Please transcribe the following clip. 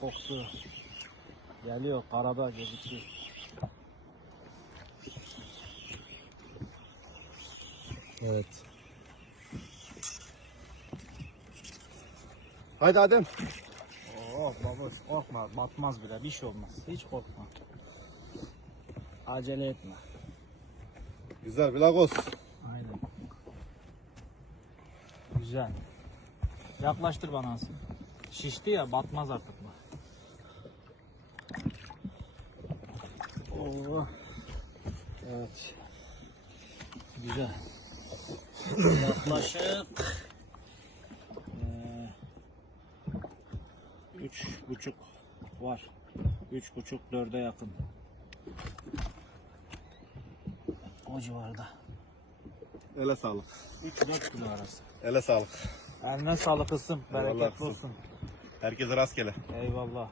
koktu. Geliyor, karada gözüküyor. Evet. Haydi Adem. Oh baba, korkma, batmaz bile, bir şey olmaz. Hiç korkma. Acele etme. Güzel bir lagos. Aynen. Güzel. Yaklaştır bana Asım. Şişti ya, batmaz artık bu. Oh. Evet. Güzel. Yaklaşık 3,5 var. 3,5-4'e yakın. O civarda. Ele sağlık. 3-4 kilo arası. Ele sağlık. Eline sağlık kızım. Eyvallah Bereketli kızım. olsun. Herkese rastgele. Eyvallah.